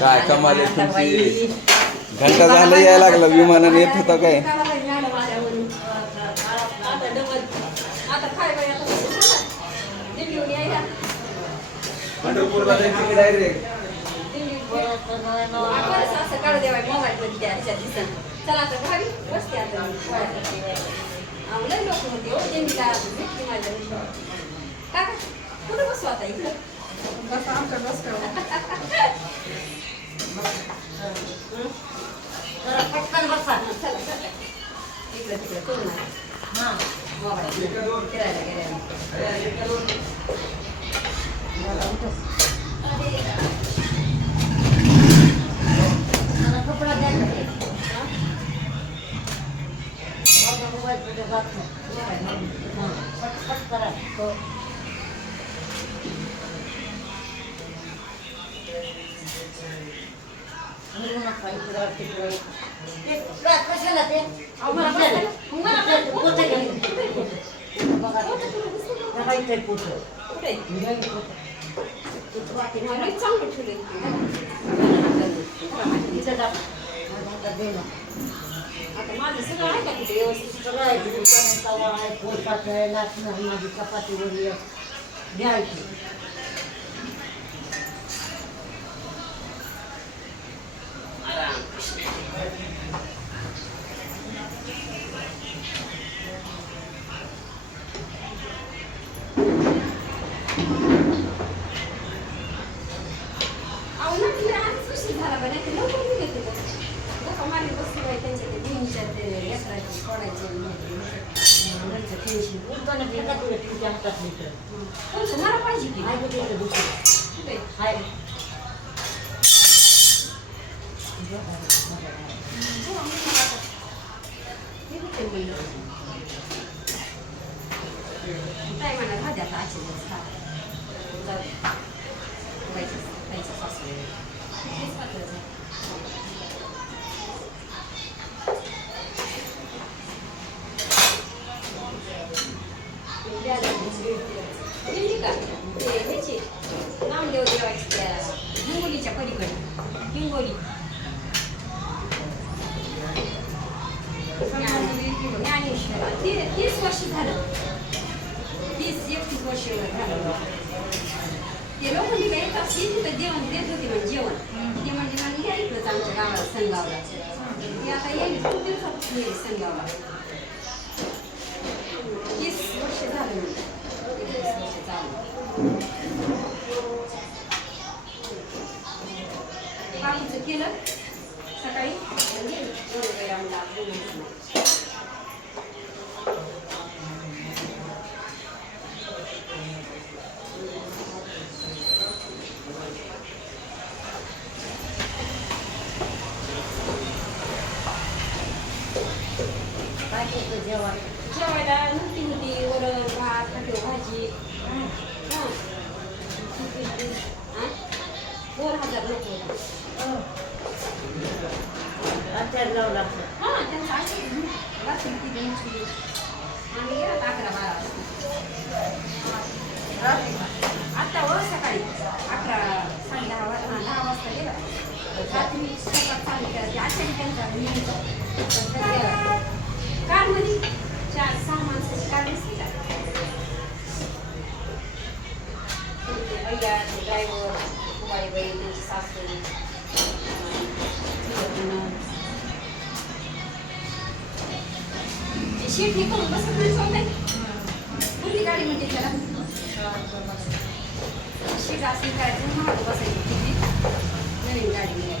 काय कमाल आहे तुमची. घंटा झालं यायला लागला विमानाने येत होता काय. पंढरपूरला जायचं की डायरेक्ट. असं काढू देवाय मोबाईल मध्ये ह्याच्यात दिसत. चला आता भावी बसते आता लय लोक होते हो देवीला भेटली माझ्या काका कुठं बसू आता इकडं बस आमच्या बस पटकन बसा चला इकडं तिकडं करू ना हां मोबाईल फिरायला गेल्या कपडा द्या पटपट करा कशाला ते आता माझं सगळं आहे का कुठे व्यवस्थित सगळं आहे तवा आहे पोटात आहे लाटणं आहे माझी चपातीवर घ्यायची मला पाहिजे की काय म्हणा भाज्या आता आजचे दिवस ह्याची नामदेव देवाची त्या हिंगोलीच्या पलीकडे हिंगोली ज्ञानेश्वर 30 वर्ष झालं 30-31 वर्ष झालं ते लोक म्हणजे एक तासी तिथं जेवण देत होते म्हणजे जेवण ते म्हणजे म्हणजे या इकडंच आमच्या गावाला सनगावला ते आता येईल खूप दिवसापासून येईल सनगावला 30 वर्ष झालं म्हणजे 30 वर्ष चालू बाकीचं केलं सकाळी जेवायला नुसती होती वरण भात भाजी 2000 लोक हां त्यांचं आम्ही गेलो 11-12 आत्ता वर सकाळी 11-10 वाजता गेला रात्री स्वयंपाक चालू केला आचारी त्यांचा कारमध्ये 4-6 माणसाची कार दिसते का ड्रायव्हर बाई त्यांची सासू शीट हे करून बसत नाही चालतंय कुठली गाडी म्हणते त्याला शीट असली काय महाग बसायची किती नवीन गाडी नाही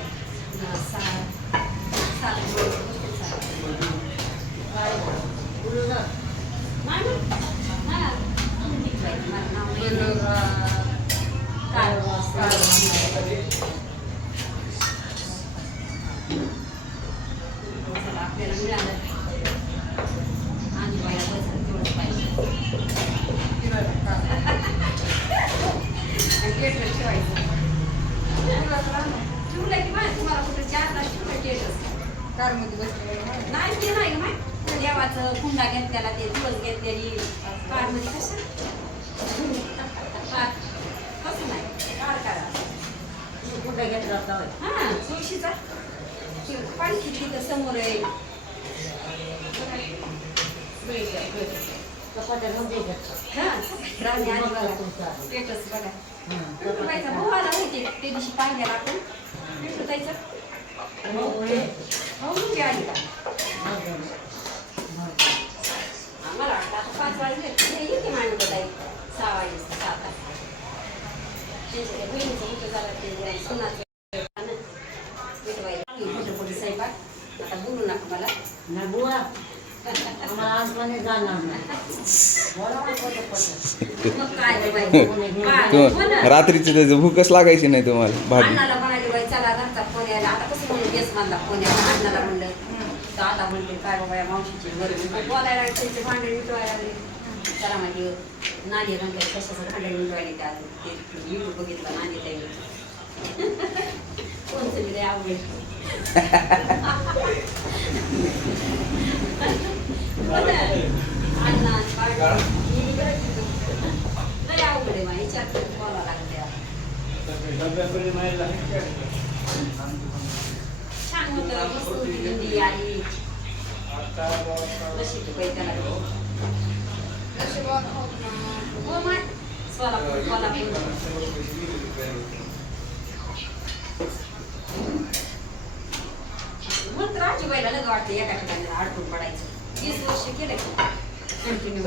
आपल्याला मिळालं आणि बाया बस तेवढं पाहिजे ठेवायचं ठेवलं की माहिती तुम्हाला कुठे 4 तास ठेवलं कारमध्ये बसले नाही ते नाही माहिती देवाचं कुंडा घेतलेला ते तुळस घेतलेली कारमध्ये कसं कसं नाही कार करा कुठे घेतलं हा तुळशीचा पालखी तिथं समोर आहे. हा राणी आली बघा स्टेटस बघा. विठुबाईचा भावाला माहिती ते दिवशी पाहिलेला आपण विठुताईचं हो मुलगी आली का मला वाटतं आता 5 वाजले येते माणूस ताई 6 वाजले 7 त्यांच्या बहिणीचं मोठं झालं ते सुनाचं विठुबाई मोठे मोठे स्वयंपाक आता बोलू नका मला मग काय बाई रात्रीची त्याचं भूकच लागायची नाही तुम्हाला भाजी. अण्णाला म्हणाले बाई चला घरचा फोन यायला आता कसं म्हणून गॅस बांधला फोन यायला अण्णाला म्हणलं तर आता म्हणते काय बाबा या मावशीची बरं बोलायला त्यांचे भांडण मिटवायला लागले. चला माझी नाणी रंगाई कशाचं भांडण मिटवायला त्या ते युट्यूब बघितलं नाणी ताई कोणतं मी आवडेल अण्णा लय अवघड आहे माझी विचार बोलावं लागते. छान होतं मस्त होती दिंडी आली नशीब काही त्याला हो मग सोलापूर मग तर आजीबाईला लग वाटतं एका ठिकाणी अडकून पडायचं. 20 वर्ष केलं कंटिन्यू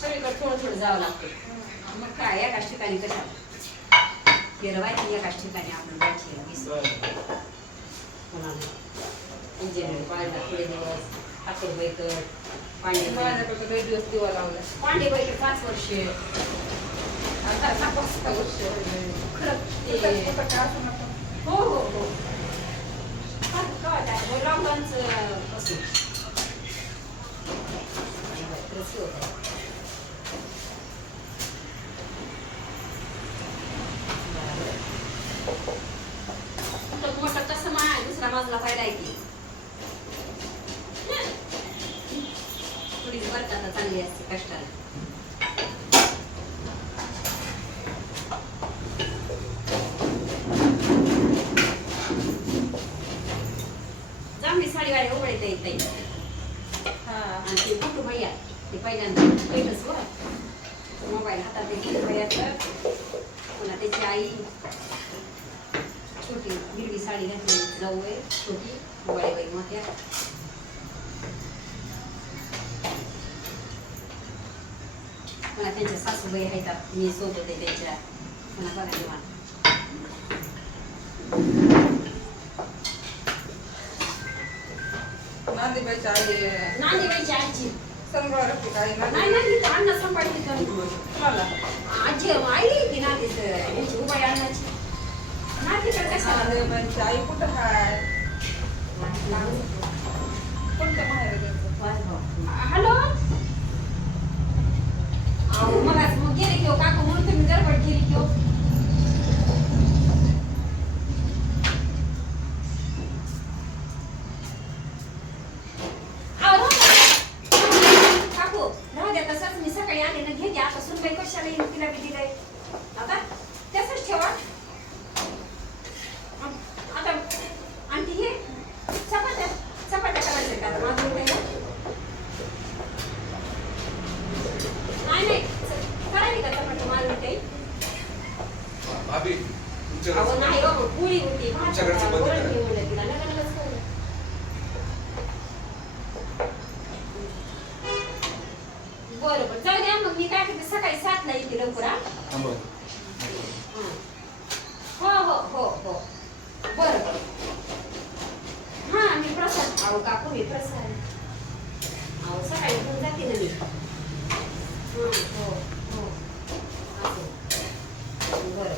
सगळीकडे थोडं थोडं जावं लागतं. मग काय एकाच ठिकाणी कशा फिरवायची एकाच ठिकाणी आपण बॅठलेला इंजिनियर पाहिला पुढे दिवस ठाकूरबाईकर पांडे दिवस दिवा लावला पांडेबाईकर 5 वर्ष आता 5 वर्ष खरं हो हो हो लॉकडाऊनचं पासून मोठं कसं माय दुसरा मजला पाहिला की थोडीच बरकाता चांगली असते कष्टाला. साडीवाडी उघडायचं येत आणि ते कुठं भैया ते पहिल्यांदा पहिलंच वर मोबाईल हातात घेतलं भैयाचं पुन्हा त्याची आई छोटी हिरवी साडी घातली जाऊ आहे छोटी बाई मोठ्या पुन्हा त्यांच्या सासूबाई आहेत मी सोबत आहे त्यांच्या पुन्हा बघा निवांत नांदेबाईची आजी नाही अण्णा संपायची आजी आई ती नांदेच त्यांची उभाई अण्णाची नांदेकडे कशाला आई कुठं हाय हॅलो मला गेले किंवा काकू म्हणून तुम्ही गडबड केली किंवा तिला बी दिलंय आता तसंच ठेवा आता आणि हे चपात्या करायचं का माझं नाही करायची का चपात्या माझं काही नाही हो पुरी होती तिला लगेच बरोबर जाऊ द्या मग मी काय करते सकाळी 7ला येते लवकर हो हो हो हो बरोबर हा मी प्रसाद अहो काकू मी प्रसाद अहो सकाळी घेऊन जाते ना मी हो हो बरोबर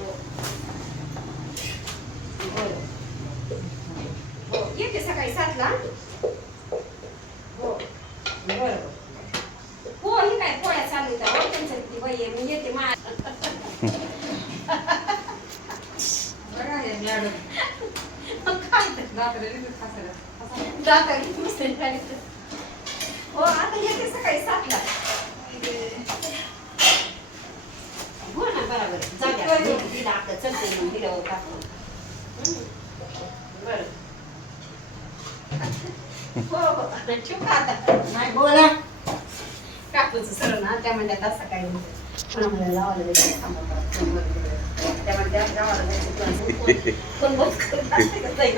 हो बरोबर हो येते सकाळी 7ला हो बरोबर हो हे काय पोळ्या चालू आहेत त्यांच्या ती बाई मी येते बघा हे मॅडम काय हो काकू येते सकाळी 7ला. हो ना बरोबर जाऊ द्या तिला आपलं चलते मग दिल्यावर टाकू. बरं हो हो चुका आता नाही बोला काकूचं सरळ ना त्या म्हणतात असं काही पुन्हा मला लावायला जायचं त्या म्हणतात गावाला जायचं कोण बस जाईन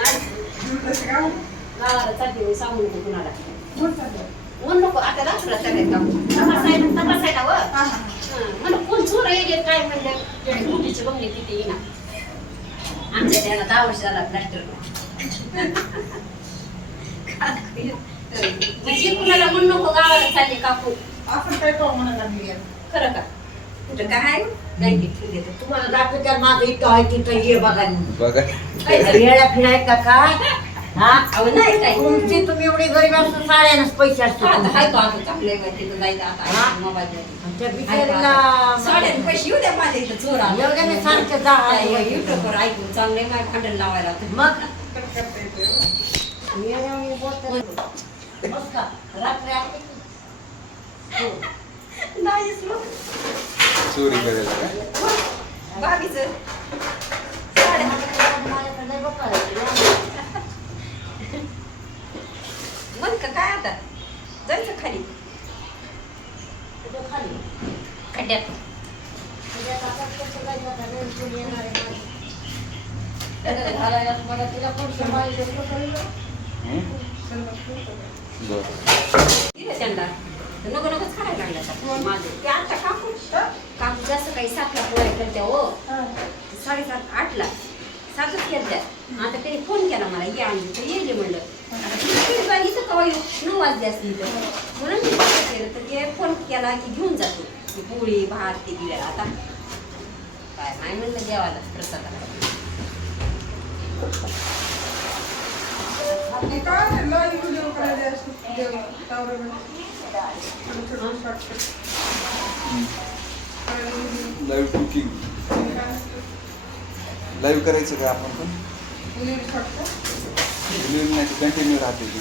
गावाला चालते मी सांगू नको कुणाला म्हणून नको आता रात्र चालेल का तपासायला व म्हणून कोण चोर येईल काय म्हणलं मुलीची बघणे तिथे येणार आमच्या त्याला 10 वर्ष झाला प्लॅस्टर म्हणजे कुणाला म्हणू नको गावाला चालले काकू आपण काय पाहू म्हणायला लागली खरं का कुठं काय बँकेत ठेवून देते तुम्हाला दाखवत्या माझं इथं आहे तिथं ये बघा बघा येळा फिराय का काय हा अहो नाही काय तुमची तुम्ही एवढी गरीब असतो साड्यानंच पैसे आता असतात हाय तो आता चांगलं आहे तिथं जायचं आता मोबाईल त्या बिचारीला साड्याने पैसे येऊ द्या माझ्या इथं चोर आला एवढ्या मी सारखं जा युट्यूबवर ऐकून चांगले माझ्या भांडण लावायला मग मी बोलते बस का रात्री आली की? हो. नाहीच मग चोरी करायला का? बाबीचं माझ्याकडे बघा मग का काय आता जायचं खाली कुठं खाली खड्ड्यात म्हणजे आता आपण कसं जायचं आता नवीन कोणी येणार आहे माझी. त्याला घालायला मला तिला कोण सांभाळलं कसं कळलं? बरं दिलं त्यांना तर नको नकोच खायला लागलं आता माझं ते आता काकू काकू जास्त काही 7ला पोळ्या करत्या हो 7:30 8ला 7च केल्या आता त्यांनी फोन केला मला ये आणली तर येईल म्हणलं आता तिथे बाई इथं कवा येऊ 9 वाजले असतील इथं म्हणून मी काय केलं तर ते फोन केला की घेऊन जातो ती पोळी भात ते दिल्या आता काय नाही म्हणलं देवाला प्रसादाला आपली काय लाईव्ह व्हिडिओ करायला असतो देव टावर लाईव्ह कुकिंग लाईव्ह करायचं का आपण पण लिव्ह नाही कंटिन्यू राहते ती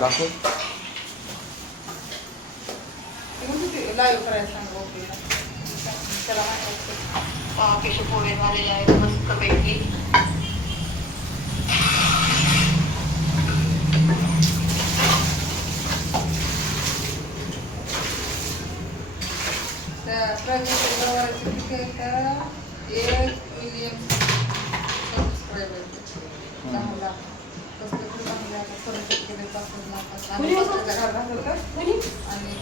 दाखव लाईव्ह करायला सांगा ओके त्याला पावापेक्षा पोहे झालेले आहेत मस्तपैकी आणि